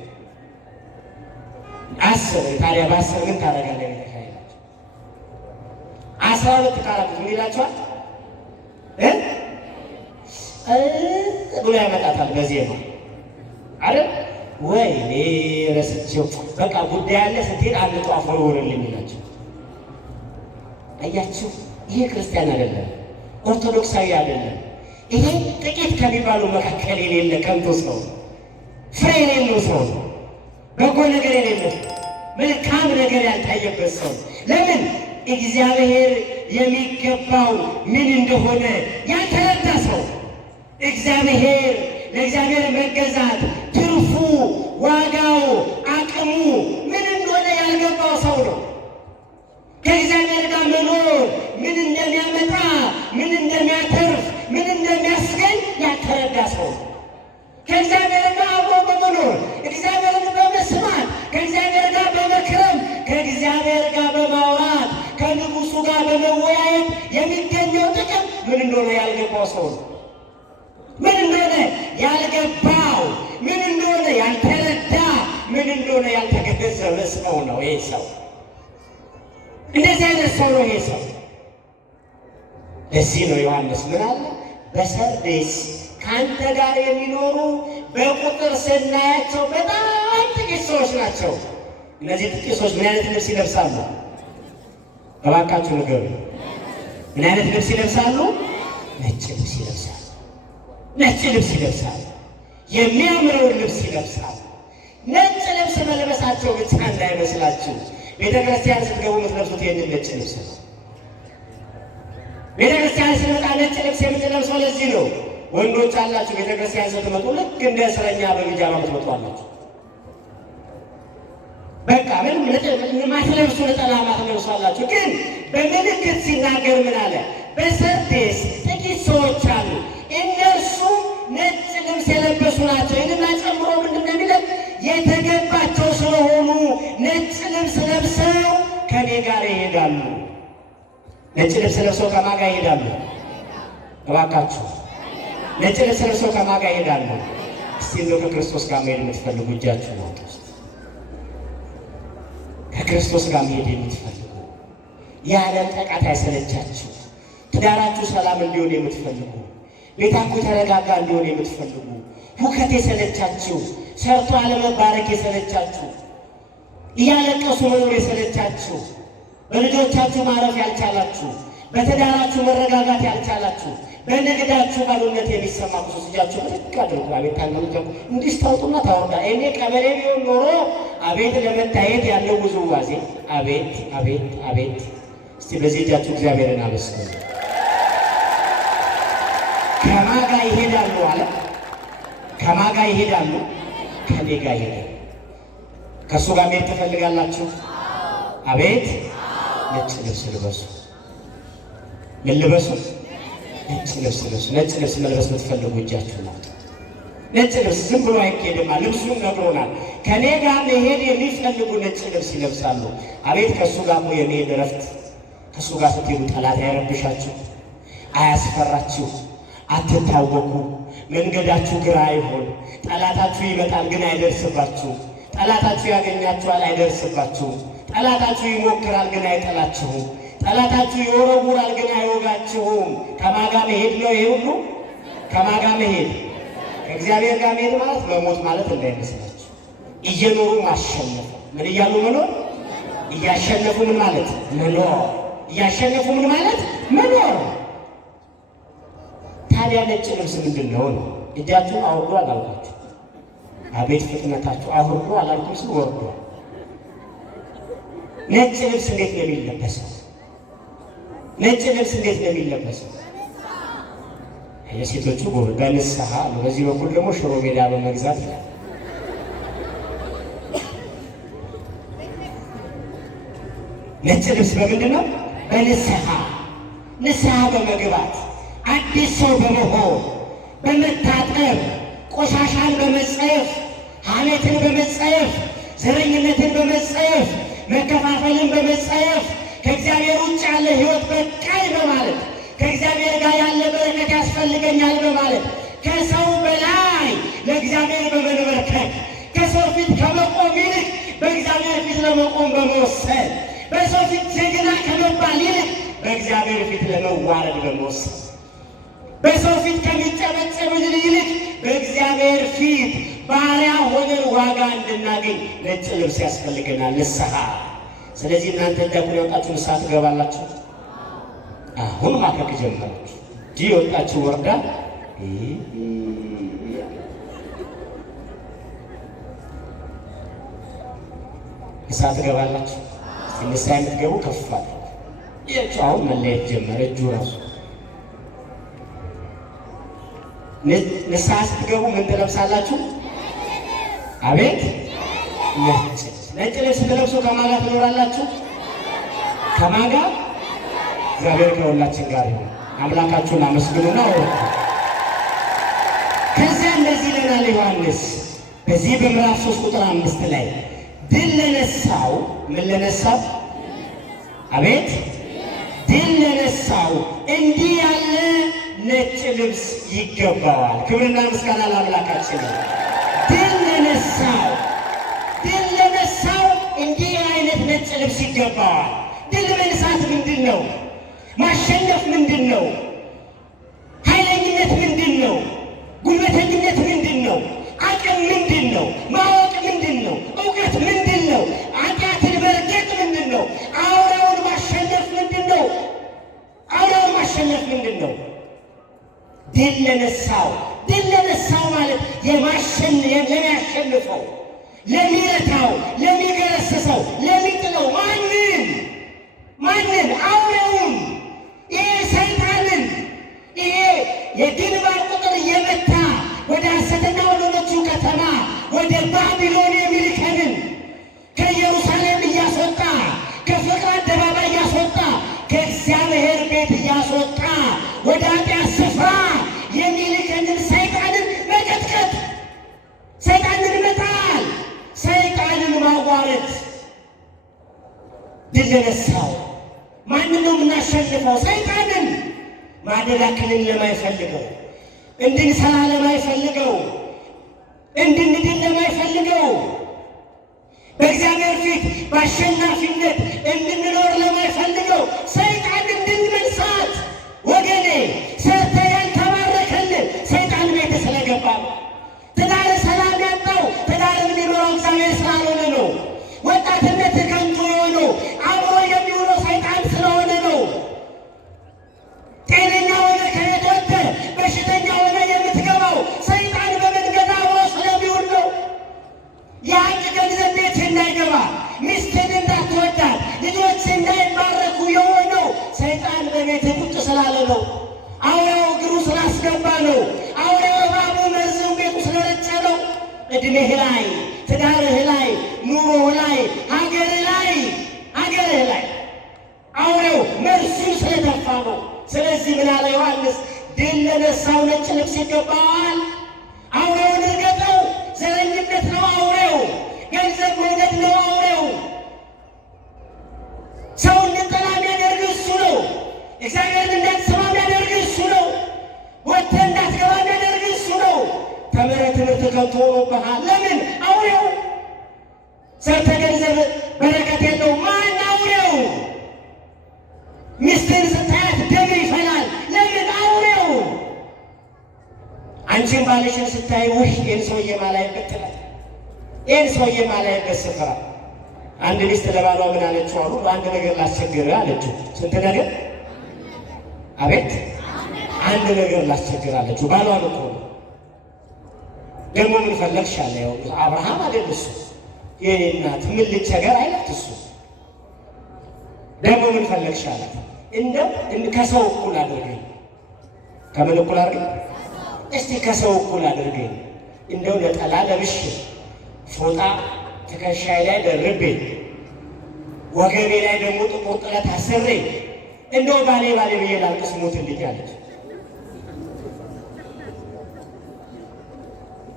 10 ታዲያ በ10 ምን ታደርጋለህ? ቤተ ክርስቲያን 12 ካላችሁ ምን ይላችኋል? ብሎ ያመጣታል በዜማ አይደል? ወይኔ ረስቼው በቃ ጉዳይ አለ ስትሄድ አንድ ጧፍ ወርውርልኝ ይላቸው። አያችሁ፣ ይሄ ክርስቲያን አይደለም፣ ኦርቶዶክሳዊ አይደለም። ይሄ ጥቂት ከሚባሉ መካከል የሌለ ከንቱ ሰው፣ ፍሬ የሌለው ሰው፣ በጎ ነገር የሌለው መልካም ነገር ያልታየበት ሰው። ለምን? እግዚአብሔር የሚገባው ምን እንደሆነ ያልተረዳ ሰው። እግዚአብሔር ለእግዚአብሔር መገዛት ትርፉ፣ ዋጋው፣ አቅሙ ምን እንደሆነ ያልገባው ሰው ነው። ከእግዚአብሔር ጋር መኖር ምን እንደሚያመጣ፣ ምን እንደሚያተርፍ፣ ምን እንደሚያስገኝ ያልተረዳ ሰው ነው። ከእግዚአብሔር ጋር አብሮ በመኖር እግዚአብሔርን በመስማት ከእግዚአብሔር ጋር በመክረም ከእግዚአብሔር ጋር በማውራት ከንጉሱ ጋር በመወያየት የሚገኘው ጥቅም ምን እንደሆነ ያልገባው ሰው ነው። ምን እንደሆነ ያልገባው፣ ምን እንደሆነ ያልተረዳ፣ ምን እንደሆነ ያልተገነዘበ ሰው ነው ይሄ ሰው። እንደዚህ አይነት ሰው ነው ይሄ ሰው። ለዚህ ነው ዮሐንስ ምን አለ? በሰርዴስ ከአንተ ጋር የሚኖሩ በቁጥር ስናያቸው በጣም ጥቂት ሰዎች ናቸው። እነዚህ ጥቂት ሰዎች ምን አይነት ልብስ ይለብሳሉ? እባካችሁ ንገሩ። ምን አይነት ልብስ ይለብሳሉ? ነጭ ልብስ ይለብሳሉ። ነጭ ልብስ ይለብሳሉ። የሚያምረውን ልብስ ይለብሳሉ። ነጭ ልብስ መልበሳቸው ብቻ እንዳይመስላችሁ። ቤተ ክርስቲያን ስትገቡ የምትለብሱት ይህንን ነጭ ልብስ ነው። ቤተ ክርስቲያን ስንመጣ ነጭ ልብስ የምትለብሰው ለዚህ ነው። ወንዶች አላችሁ ቤተ ክርስቲያን ስትመጡ ልክ እንደ እስረኛ በቢጃማ የምትመጡ አላችሁ። በቃ ምንም ማትለብሱ ነጠላ ማትለብሱ አላችሁ። ግን በምልክት ሲናገር ምን አለ? በሰርዴስ ጥቂት ሰዎች አሉ፣ እነርሱ ነጭ ልብስ የለበሱ ናቸው። ይህንና ጨምሮ ምንድን ነው የሚለው? የተገባቸው ስለሆኑ ነጭ ልብስ ለብሰው ከኔ ጋር ይሄዳሉ። ነጭ ልብስ ለብሰው ከማን ጋር ይሄዳሉ? እባካችሁ ነጭ ልብስ ለብሰው ከማን ጋር ይሄዳሉ? እስቲ እንደው ከክርስቶስ ጋር መሄድ የምትፈልጉ እጃችሁን አውጡ። ከክርስቶስ ጋር መሄድ የምትፈልጉ የዓለም ጠቃት አይሰለቻችሁ፣ ትዳራችሁ ሰላም እንዲሆን የምትፈልጉ፣ ቤታችሁ ተረጋጋ እንዲሆን የምትፈልጉ፣ ሁከት የሰለቻችሁ፣ ሰርቶ አለመባረክ የሰለቻችሁ፣ እያለቀሱ መኖር የሰለቻችሁ፣ በልጆቻችሁ ማረፍ ያልቻላችሁ፣ በትዳራችሁ መረጋጋት ያልቻላችሁ፣ በንግዳችሁ ባሉነት የሚሰማ ቁስ እጃችሁ ልክ አድርጉ። አቤት ታንገምጀው እንዲህ ታውጡና ታወርዳ እኔ ቀበሌ ቢሆን ኖሮ አቤት ለመታየት ያለው ውዝዋዜ! አቤት አቤት አቤት! እስቲ በዚህ እጃችሁ እግዚአብሔርን አመስግኑ። ከማን ጋር ይሄዳሉ አለ? ከማን ጋር ይሄዳሉ? ከኔ ጋር ይሄዳሉ። ከእሱ ጋር መሄድ ትፈልጋላችሁ? አቤት! ነጭ ልብስ ልበሱ። ምን ልበሱ? ነጭ ልብስ ልበሱ። ነጭ ልብስ መልበስ የምትፈልጉ እጃችሁ ነው። ነጭ ልብስ ዝም ብሎ አይኬድማ። ልብሱን ነግሮናል። ከኔ ጋር መሄድ የሚፈልጉ ነጭ ልብስ ይለብሳሉ። አቤት! ከእሱ ጋር እኮ የሚሄድ እረፍት። ከእሱ ጋር ስትሄዱ ጠላት አይረብሻችሁ፣ አያስፈራችሁ፣ አትታወቁ፣ መንገዳችሁ ግራ አይሆን። ጠላታችሁ ይመጣል ግን አይደርስባችሁ። ጠላታችሁ ያገኛችኋል አይደርስባችሁ። ጠላታችሁ ይሞክራል ግን አይጠላችሁም። ጠላታችሁ ይወረውራል ግን አይወጋችሁም። ከማጋ መሄድ ነው ይሄ ሁሉ። ከማጋ መሄድ ከእግዚአብሔር ጋር መሄድ ማለት መሞት ማለት እንዳይመስላችሁ። እየኖሩ ማሸነፍ። ምን እያሉ መኖር? እያሸነፉ ምን ማለት መኖር። እያሸነፉ ምን ማለት መኖር። ታዲያ ነጭ ልብስ ምንድን ነው ነው? እጃችሁን አውርዶ አላልኳችሁ? አቤት ፍጥነታችሁ! አውርዶ አላልኩም ስል ወርዶ። ነጭ ልብስ እንዴት ነው የሚለበሰው? ነጭ ልብስ እንዴት ነው የሚለበሰው? የሴቶቹ በንስሐ ነው። በዚህ በኩል ደግሞ ሽሮ ሜዳ በመግዛት ይላል። ነጭ ልብስ በምንድን ነው? በንስሐ ንስሐ በመግባት አዲስ ሰው በመሆን በመታጠብ ቆሻሻን በመጸየፍ ሐሜትን በመጸየፍ ዘረኝነትን በመጸየፍ መከፋፈልን በመጸየፍ ከእግዚአብሔር ውጭ ያለ ሕይወት በቃኝ በማለት ከእግዚአብሔር ጋር ያለ በረከት ያስፈልገኛል በማለት ከሰው በላይ ለእግዚአብሔር በመንበርከክ ከሰው ፊት ከመቆም ይልቅ በእግዚአብሔር ፊት ለመቆም በመወሰን በሰው ፊት ጀግና ከመባል ይልቅ በእግዚአብሔር ፊት ለመዋረድ በመወሰን በሰው ፊት ከሚጨበጨብልን ይልቅ በእግዚአብሔር ፊት ባሪያ ሆነን ዋጋ እንድናገኝ ነጭ ልብስ ያስፈልገናል፣ ንስሐ። ስለዚህ እናንተ እንዳኩን ያወጣችሁ ንስሐ ትገባላችሁ። አሁን ማድረግ ጀመራችሁ። እንዲህ የወጣችሁ ወርዳ ንስሐ ትገባላችሁ። ንስሐ የምትገቡ ከፍ አለ። ይህች አሁን መለየት ጀመረ። እጁ ራሱ ንስሐ ስትገቡ ምን ትለብሳላችሁ? አቤት ነጭ ልብስ ስትለብሱ ከማን ጋር ትኖራላችሁ? ከማን ጋር? እግዚአብሔር ከሁላችን ጋር ይሁን። አምላካችሁን አመስግኑና ወርዱ። ከዚያ እንደዚህ ይለናል ዮሐንስ በዚህ በምዕራፍ 3 ቁጥር 5 ላይ ድል ለነሳው ምን ለነሳው? አቤት ድል ለነሳው እንዲህ ያለ ነጭ ልብስ ይገባዋል። ክብርና ምስጋና ለአምላካችን። ድል ለነሳው እንዲህ አይነት ነጭ ልብስ ይገባዋል። ድል መንሳት ምንድን ነው? ማሸነፍ ምንድን ነው? ኃይለኝነት ምንድን ነው? ጉልበተኝነት ምንድን ነው? አቅም ምንድን ነው? ማወቅ ምንድን ነው? እውቀት ምንድን ነው? ኃጢአትን መርገጥ ምንድን ነው? አውሬውን ማሸነፍ ምንድን ነው? አውሬውን ማሸነፍ ምንድን ነው? ድል ለነሳው ማለት ለሚያሸንፈው፣ ለሚረታው፣ ለሚገረስሰው፣ ለሚጥለው ማንን? አውሬውን፣ ይሄ ሰይጣንን፣ ይሄ የግንባር ቁጥር እየመታ ወደ ሐሰተኛ ወደሆነችው ከተማ ወደ ባቢሎን የሚልከንን ከኢየሩሳሌም እያስወጣ ከፍቅር አደባባይ እያስወጣ ከእግዚአብሔር ቤት እያስወጣ ወደ ኃጢአት ስፍራ የሚልከንን ሰይጣንን መቀጥቀጥ፣ ሰይጣንን መጣል፣ ሰይጣንን ማዋረድ። ድል ለነሳው ማንን ነው የምናሸንፈው? ሰይጣንን። ማደላክልን ለማይፈልገው፣ እንድንሰራ ለማይፈልገው፣ እንድንድን ለማይፈልገው፣ በእግዚአብሔር ፊት በአሸናፊነት እንድንኖር ለማይፈልገው ሰይጣንን ድል መንሳት። ወገኔ ሰርተህ ያልተባረከልን ሰይጣን ቤት ስለገባ ነው። ትዳር ሰላም ያጣው ትዳር የሚኖረው እግዚአብሔር ስላልሆነ ነው። ወጣትነት ከንቱ የሆነው አብሮ የሚውለው ሰይጣን ስለሆነ ነው። ጤነኛ ሆነ ከቤት ወጥተህ በሽተኛ ሆነ የምትገባው ሰይጣን በመንገድ አብሮ ስለሚውል ነው። የሀቅ ገንዘብ ቤት እንዳይገባ፣ ሚስትን እንዳትወዳት፣ ልጆች እንዳይባረኩ የሆነው ሰይጣን በቤት ቁጭ ስላለ ነው። አውሬው እግሩ ስላስገባ ነው። አውሬው እባቡ መርዙን ቤቱ ስለረጨ ነው። እድሜህ ላይ፣ ትዳርህ ላይ፣ ኑሮህ ላይ፣ ሀገርህ ላይ አውሬው መርዙን ስለተፋ ነው። ስለዚህ ምን አለ ዮሐንስ? ድል ለነሳው ነጭ ልብስ ይገባዋል። አውሬውን እርገጠው። ዘረኝነት ነው አውሬው። ገንዘብ መውደድ ነው አውሬው። ሰው እንድንጠላ የሚያደርግ እሱ ነው። እግዚአብሔርን እንዳንሰማ የሚያደርግ እሱ ነው። ወጥተህ አንቺን ባልሽን ስታይ ውይ ይህን ሰውዬ ማላይበት ትላለች። ይህን ሰውዬ ማላይበት ስፍራ አንድ ሚስት ለባሏ ምን አለችው አሉ? በአንድ ነገር ላስቸግር አለችው። ስንት ነገር? አቤት! አንድ ነገር ላስቸግር አለችው። ባሏን እኮ ደግሞ ምን ፈለግሽ አለ። ያው አብርሃም አይደል እሱ የኔ እናት ምን ልቸገር አይላት እሱ ደግሞ ምን ፈለግሽ አላት። እንደው ከሰው እኩል አድርገኝ። ከምን እኩል አድርገኝ? እስቲ ከሰው እኩል አድርገኝ። እንደው ነጠላ ለብሼ ፎጣ ትከሻዬ ላይ ደርቤ ወገቤ ላይ ደግሞ ጥቁር ጥለት አስሬ እንደው ባሌ ብዬ ላልቅስ ሞትልኝ አለች።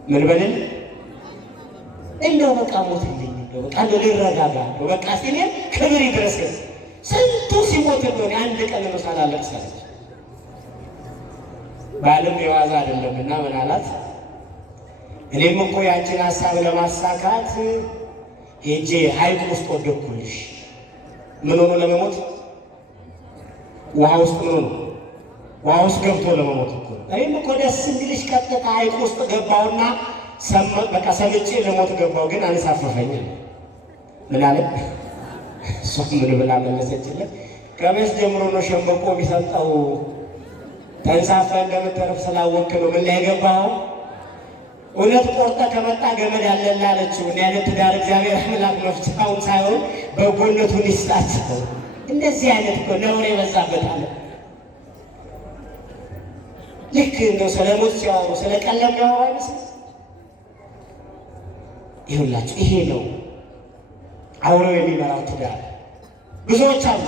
ምን በልን? እንደው በቃ ሞትልኝ፣ እንደው በቃ ልረጋጋ፣ እንደው በቃ ሲኔ ክብር ይድረስ። ስንቱ ሲሞት እንደሆነ አንድ ቀን መሳል አለቅሳለች። ባልም የዋዛ አይደለምና ምን አላት? እኔም እኮ ያንቺን ሀሳብ ለማሳካት ሄጄ ሐይቅ ውስጥ ወደኩልሽ። ምን ሆኖ ለመሞት? ውሃ ውስጥ ምን ሆኖ? ውሃ ውስጥ ገብቶ ለመሞት እኮ። እኔም እኮ ደስ እንዲልሽ ቀጥታ ሐይቅ ውስጥ ገባውና በቃ ሰምጬ ለሞት ገባው፣ ግን አንሳፈፈኝ። ምን አለ? እሷ ምን ብላ መለሰችለት? ከመስ ጀምሮ ነው ሸምበቆ የሚሰጠው? ተንሳፈ እንደምትተርፍ ስላወቅ ነው። ምን ላይ ገባው? እውነት ቆርጠ ከመጣ ገመድ አለላ አለችው። እንዲህ አይነት ትዳር እግዚአብሔር አምላክ መፍቻውን ሳይሆን በጎነቱን ይስጣቸው። እንደዚህ አይነት እኮ ነውር የበዛበት አለ። ልክ እንደው ስለ ሞት ሲያወሩ ስለ ቀለም ያወሩ አይመስልም? ይሁላችሁ ይሄ ነው አውረው የሚመራው ትዳር። ብዙዎች አሉ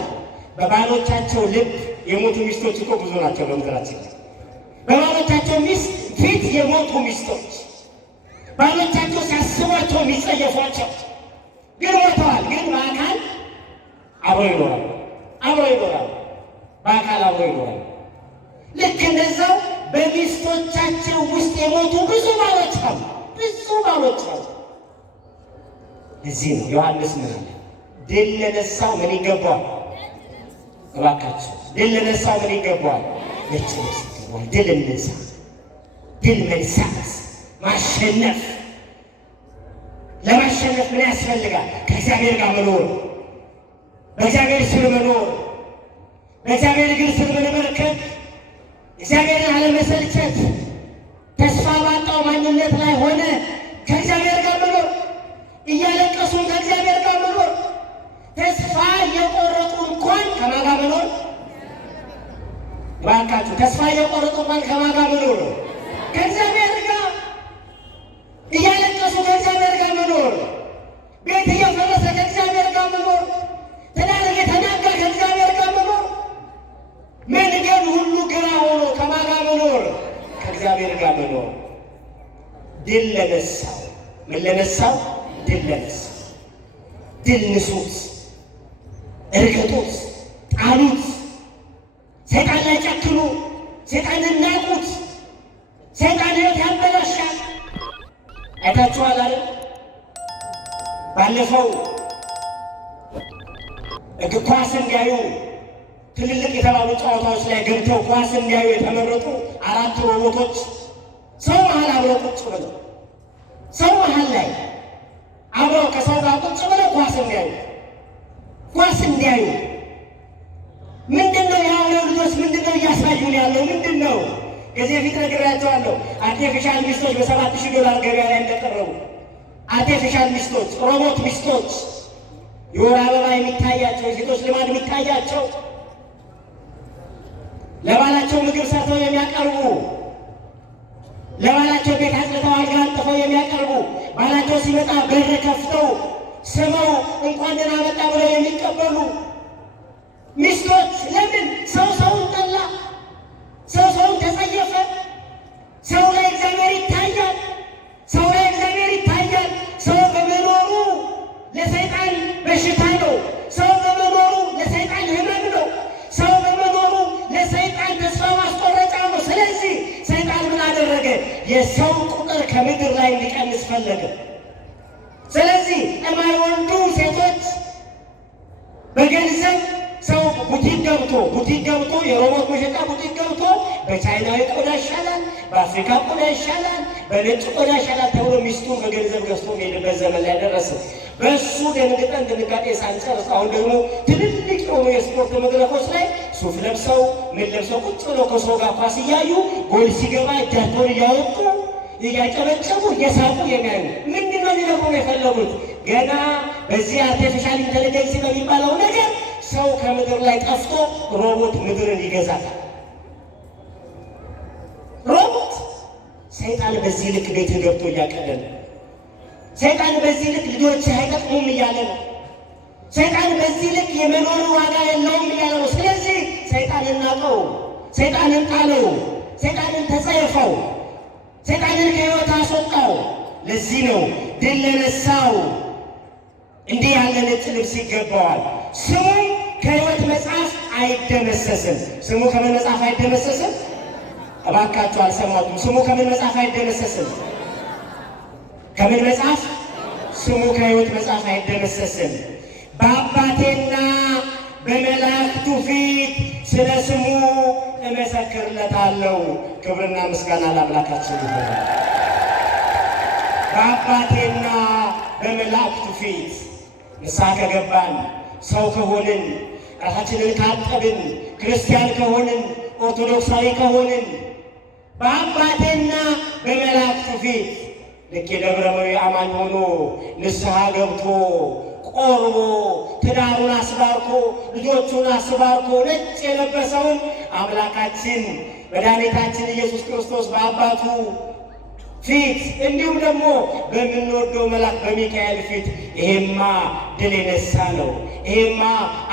በባሎቻቸው ልብ የሞቱ ሚስቶች እኮ ብዙ ናቸው በምድራችን። በባሎቻቸው ሚስት ፊት የሞቱ ሚስቶች ባሎቻቸው ሲያስቧቸው የሚጸየፏቸው ግን ሞተዋል። ግን በአካል አብሮ ይኖራል፣ በአካል አብሮ ይኖራል። ልክ እንደዛው በሚስቶቻቸው ውስጥ የሞቱ ብዙ ባሎች አሉ። እዚህ ነው ዮሐንስ ምን አለ? ድል ለነሳው ምን ይገባዋል? እባካችሁ ድል ለነሳው ምን ይገባዋል? ነጭ ልብስ ይገባዋል። ድል እንንሳ። ድል መንሳት፣ ማሸነፍ። ለማሸነፍ ምን ያስፈልጋል? ከእግዚአብሔር ጋር መኖር፣ በእግዚአብሔር ስር መኖር፣ በእግዚአብሔር እግር ስር መመልከት፣ እግዚአብሔርን አለመሰልቸት፣ ተስፋ ባጣው ማንነት ላይ ሆነ ከእግዚአብሔር ጋር መኖር፣ እያለቀሱን ከእግዚአብሔር ጋር መኖር፣ ተስፋ እየቆረጡ እንኳን ከማን ጋር መኖር? እባካችሁ ተስፋ እየቆረጡ እንኳን ከማን ጋር መኖር? ከእግዚአብሔር ጋር እያለቀሱ ከእግዚአብሔር ጋር መኖር፣ ቤት እየፈረሰ ከእግዚአብሔር ጋር መኖር፣ ትዳር እየተናጋ ከእግዚአብሔር ጋር መኖር፣ መንገድ ሁሉ ግራ ሆኖ ከማን ጋር መኖር? ከእግዚአብሔር ጋር መኖር። ድል ለነሳው ምን ለነሳው? ድል ለነሳው። ድል ንሱት፣ እርገጡት፣ ጣሉት። ሰይጣን ላይ ጨክኑ፣ ሰይጣንን ናቁት። ሰይጣን ሕይወት ያበላሻል። አይታችኋል አይደል? ባለፈው እግር ኳስ እንዲያዩ ትልልቅ የተባሉ ጨዋታዎች ላይ ገብተው ኳስ እንዲያዩ የተመረጡ 4 ሮቦቶች ሰው መሀል አብረው ቁጭ ብለው ሰው መሀል ላይ አብረው ከሰው ጋር ቁጭ ብለው ኳስ እንዲያዩ ምንድነው የአውሬው ልጆች ምንድነው እያሳዩን ያለው? ምንድነው? ከዚህ በፊት ነግሬያቸዋለሁ። አርቲፊሻል ሚስቶች $7,000 ገበያ ላይ እንደቀረቡ አርቲፊሻል ሚስቶች፣ ሮቦት ሚስቶች፣ የወር አበባ የሚታያቸው፣ የሴቶች ልማድ የሚታያቸው፣ ለባላቸው ምግብ ሰርተው የሚያቀርቡ፣ ለባላቸው ቤት አጽድተው አልጋ አንጥፈው የሚያቀርቡ፣ ባላቸው ሲመጣ በር ከፍተው ስመው እንኳን ደህና መጣ ብለው የሚቀበሉ ሚስቶች። ለምን ሰውን ጠላ? ሰውን ተጸየፈ? ሰው ላይ እግዚአብሔር ይታያል። ሰው በመኖሩ ለሰይጣን በሽታ ነው። ሰው በመኖሩ ለሰይጣን ሕመም ነው። ሰው በመኖሩ ለሰይጣን ተስፋ ማስቆረጫ ነው። ስለዚህ ሰይጣን ምን አደረገ? የሰው ቁጥር ከምድር ላይ እንዲቀንስ ፈለገ። ስለዚህ የማይወልዱ ሴቶች በገንዘብ ሰው ቡቲክ ገብቶ የሮቦት መሸጫ ቡቲክ ገብቶ በቻይናዊ ቆዳ ይሻላል፣ በአፍሪካ ቆዳ ይሻላል፣ በነጭ ቆዳ ይሻላል ተብሎ ሚስቱን በገንዘብ ገዝቶ የሚሄድበት ዘመን ላይ ደረሰ። በእሱ ደንግጠን ድንጋጤ ሳንጨርስ አሁን ደግሞ ትልልቅ የሆኑ የስፖርት መድረኮች ላይ ሱፍ ለብሰው ምን ለብሰው ቁጭ ብለው ከሰው ጋር ኳስ እያዩ ጎል ሲገባ እጃቸውን እያወጡ እያጨበጨቡ እየሳቁ የሚያዩ ምንድን ነው ሊለቁ የፈለጉት? ገና በዚህ አርቲፊሻል ኢንቴሊጀንስ በሚባለው ነገር ሰው ከምድር ላይ ጠፍቶ ሮቦት ምድርን ይገዛታል። ሮቦት ሰይጣን በዚህ ልክ ቤት ገብቶ እያቀደ ነው። ሰይጣን በዚህ ልክ ልጆች አይጠቅሙም እያለ ነው። ሰይጣን በዚህ ልክ የመኖር ዋጋ የለውም እያለ ነው። ስለዚህ ሰይጣንን ናቀው፣ ሰይጣንን ጣለው፣ ሰይጣንን ተጸየፈው፣ ሰይጣንን ከሕይወት አስወጣው። ለዚህ ነው ድል ለነሳው እንዲህ ያለ ነጭ ልብስ ይገባዋል። ስሙ ከሕይወት መጽሐፍ አይደመሰስም። ስሙ ከምን መጽሐፍ አይደመሰስም? እባካችሁ አልሰማችሁም? ስሙ ከምን መጽሐፍ አይደመሰስም? ከምን መጽሐፍ? ስሙ ከሕይወት መጽሐፍ አይደመሰስም። በአባቴና በመላእክቱ ፊት ስለ ስሙ እመሰክርለታለሁ። ክብርና ምስጋና ለአምላካችን ይሁን። በአባቴና በመላእክቱ ፊት ንስሐ ከገባን፣ ሰው ከሆንን፣ ራሳችንን ካጠብን፣ ክርስቲያን ከሆንን፣ ኦርቶዶክሳዊ ከሆንን በአባቴና በመላእክቱ ፊት ልክ የደብረመዊ አማኝ ሆኖ ንስሐ ገብቶ ቆርቦ ትዳሩን አስባርኮ ልጆቹን አስባርኮ ነጭ የለበሰውን አምላካችን መድኃኒታችን ኢየሱስ ክርስቶስ በአባቱ ፊት እንዲሁም ደግሞ በምንወደው መልአክ በሚካኤል ፊት ይሄማ ድል የነሳ ነው፣ ይሄማ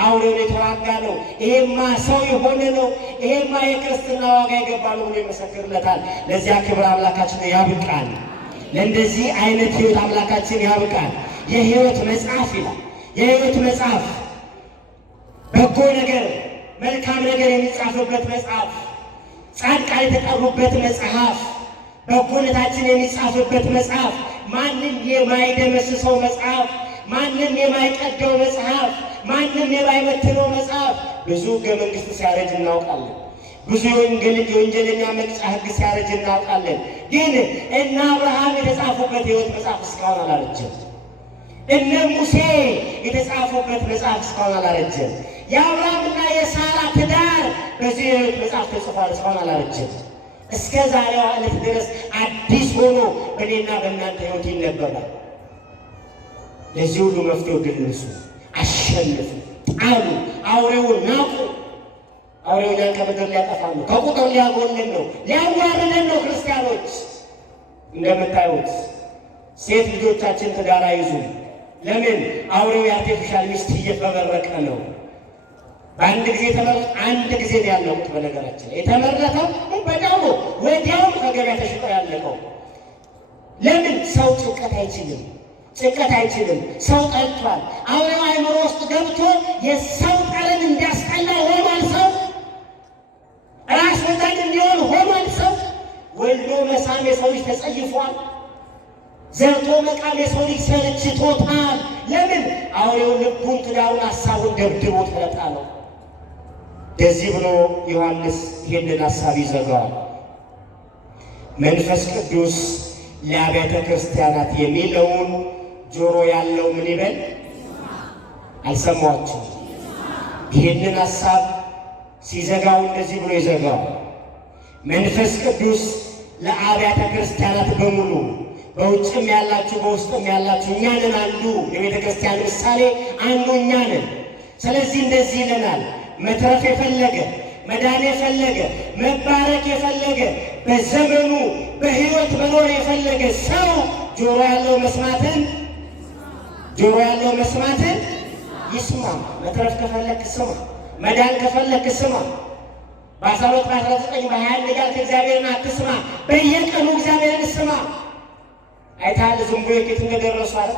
አውሬውን የተዋጋ ነው፣ ይሄማ ሰው የሆነ ነው፣ ይሄማ የክርስትና ዋጋ የገባ ነው ብሎ ይመሰክርለታል። ለዚያ ክብር አምላካችን ያብቃል። ለእንደዚህ አይነት ሕይወት አምላካችን ያብቃል። የሕይወት መጽሐፍ ይላል። የሕይወት መጽሐፍ በጎ ነገር መልካም ነገር የሚጻፍበት መጽሐፍ፣ ጻድቃን የተጠሩበት መጽሐፍ፣ በጎነታችን የሚጻፍበት መጽሐፍ፣ ማንም የማይደመስሰው መጽሐፍ፣ ማንም የማይቀደው መጽሐፍ፣ ማንም የማይመትነው መጽሐፍ። ብዙ ሕገ መንግሥት ሲያረጅ እናውቃለን። ብዙ የወንጀለኛ መቅጫ ሕግ ሲያረጅ እናውቃለን። ግን እነ አብርሃም የተጻፉበት የሕይወት መጽሐፍ እስካሁን አላረጀም። እነ ሙሴ የተጻፉበት መጽሐፍ እስካሁን አላረጀም። የአብርሃምና የሳራ ትዳር በዚህ የሕይወት መጽሐፍ ተጽፏል፣ እስካሁን አላረጀም። እስከ ዛሬዋ ዕለት ድረስ አዲስ ሆኖ በእኔና በእናንተ ሕይወት ይነበባል። ለዚህ ሁሉ መፍትሄው ድል ንሱ፣ አሸንፉ፣ ጣሉ፣ አውሬውን ናቁ። አውሬው እኛን ከምድር ሊያጠፋ ነው፣ ከቁጥር ሊያጎልን ነው፣ ሊያዋርደን ነው። ክርስቲያኖች እንደምታዩት ሴት ልጆቻችን ትዳር አይዙም። ለምን? አውሬው የአርቲፊሻል ሚስት እየፈበረቀ ነው። በአንድ ጊዜ ተመረጠ፣ አንድ ጊዜ ነው ያለቁት። በነገራችን የተመረተው በጣም ወዲያው ከገበያ ተሽጦ ያለቀው። ለምን? ሰው ጭንቀት አይችልም፣ ጭንቀት አይችልም። ሰው ጠልቷል። አውሬው አእምሮ ውስጥ ገብቶ የሰው ጠረን እንዲያስጠላ ሆኗል። ሰው ራስ ወዳድ እንዲሆን ሆኗል። ሰው ወልዶ መሳም የሰው ልጅ ተጸይፏል። ዘርቶ መቃም የሰው ልጅ ሰልችቶታል። ለምን? አውሬው ልቡን፣ ትዳሩን፣ ሀሳቡን ደብድቦ ተለጣለው። እንደዚህ ብሎ ዮሐንስ ይህንን ሀሳብ ይዘጋዋል። መንፈስ ቅዱስ ለአብያተ ክርስቲያናት የሚለውን ጆሮ ያለው ምን ይበል? አልሰማችሁም? ይህንን ሀሳብ ሲዘጋው እንደዚህ ብሎ ይዘጋዋል። መንፈስ ቅዱስ ለአብያተ ክርስቲያናት በሙሉ በውጭም ያላችሁ በውስጥም ያላችሁ እኛ ነን። አንዱ የቤተ ክርስቲያን ምሳሌ አንዱ እኛ ነን። ስለዚህ እንደዚህ ይለናል። መትረፍ የፈለገ መዳን የፈለገ መባረክ የፈለገ በዘመኑ በሕይወት መኖር የፈለገ ሰው ጆሮ ያለው መስማትን ይስማ። መትረፍ ከፈለክ ስማ። መዳን ከፈለክ ስማ። በ12 በ19 በ21 ጋር እግዚአብሔርን አትስማ፣ በየቀኑ እግዚአብሔርን ስማ። አይታል ዙምቢዎች የት እንደደረሱ አለ።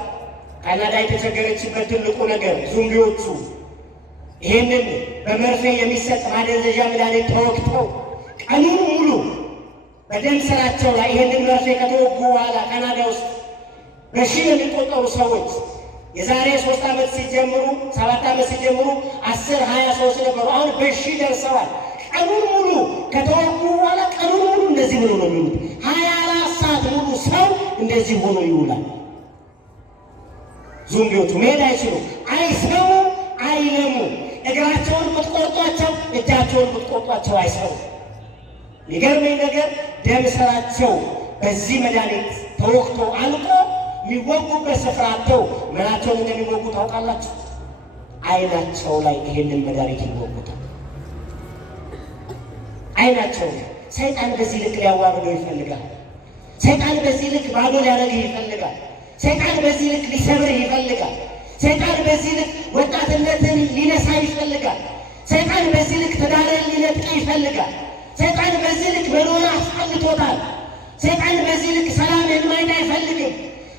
ካናዳ የተቸገረችበት ትልቁ ነገር ዙምቢዎቹ ይህንን በመርፌ የሚሰጥ ማደንዘዣ መድኃኒት ተወግተው ቀኑን ሙሉ በደም ስራቸው ላይ ይህንን መርፌ ከተወጉ በኋላ ካናዳ ውስጥ በሺህ የሚቆጠሩ ሰዎች የዛሬ 3 ዓመት ሲጀምሩ 7 ዓመት ሲጀምሩ 10 20 ሰዎች ነበሩ። አሁን በሺህ ደርሰዋል። ቀኑን ሙሉ ከተዋጉ በኋላ ቀኑን ሙሉ እንደዚህ ብሎ ነው የሚውሉት። 24 ሰዓት ሙሉ ሰው እንደዚህ ሆኖ ይውላል። ዞምቢዎቹ መሄድ አይችሉም፣ አይሰሙ፣ አይለሙ። እግራቸውን ብትቆርጧቸው፣ እጃቸውን ብትቆርጧቸው አይሰሩ። የሚገርመኝ ነገር ደም ስራቸው በዚህ መድኃኒት ተወቅቶ አልቆ የሚወጉበት ስፍራ አጥተው ምናቸውን እንደሚወጉ ታውቃላችሁ? አይናቸው ላይ ይሄንን መድኃኒት ይወጉታል። አይናቸው ሰይጣን በዚህ ልክ ሊያዋርደው ይፈልጋል። ሰይጣን በዚህ ልክ ባዶ ሊያደርግህ ይፈልጋል። ሰይጣን በዚህ ልክ ሊሰብርህ ይፈልጋል። ሰይጣን በዚህ ልክ ወጣትነትን ሊነሳ ይፈልጋል። ሰይጣን በዚህ ልክ ትዳርን ሊነጥቅ ይፈልጋል። ሰይጣን በዚህ ልክ መኖር አስጠልቶታል። ሰይጣን በዚህ ልክ ሰላም የማይን አይፈልግም።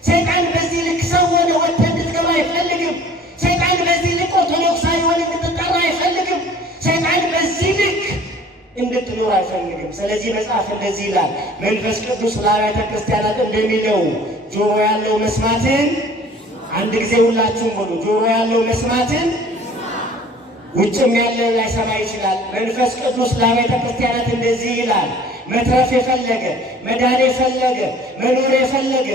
ሰይጣን በዚህ ልክ ሰው ሆነ ወጥተህ እንድትገባ አይፈልግም። ሰይጣን በዚህ ልክ ኦርቶዶክሳዊ ሆነ እንድትጠራ አይፈልግም። ሰይጣን በዚህ ልክ እንድትኖር አይፈልግም። ስለዚህ መጽሐፍ እንደዚህ ይላል፣ መንፈስ ቅዱስ ለአብያተ ክርስቲያናት እንደሚለው ጆሮ ያለው መስማትን፣ አንድ ጊዜ ሁላችሁም በሉ፣ ጆሮ ያለው መስማትን ውጭም ያለ ላይሰማ ይችላል። መንፈስ ቅዱስ ለአብያተ ክርስቲያናት እንደዚህ ይላል፣ መትረፍ የፈለገ መዳን የፈለገ መኖር የፈለገ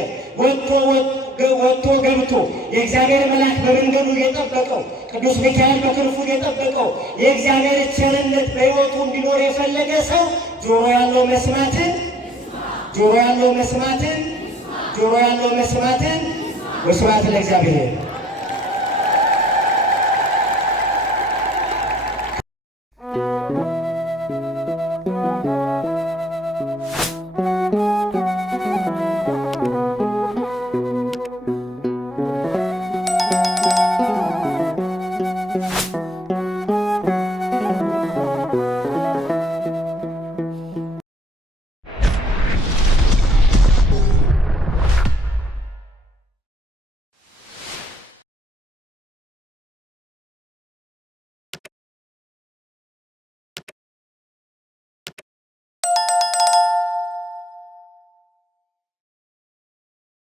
ወጥቶ ገብቶ የእግዚአብሔር መልአክ በመንገዱ የጠበቀው ቅዱስ ሚካኤል በክንፉ የጠበቀው የእግዚአብሔር ቸርነት በሕይወቱ እንዲኖር የፈለገ ሰው ጆሮ ያለው መስማትን ጆሮ ያለው መስማትን ጆሮ ያለው መስማትን። ወስብሐት ለእግዚአብሔር።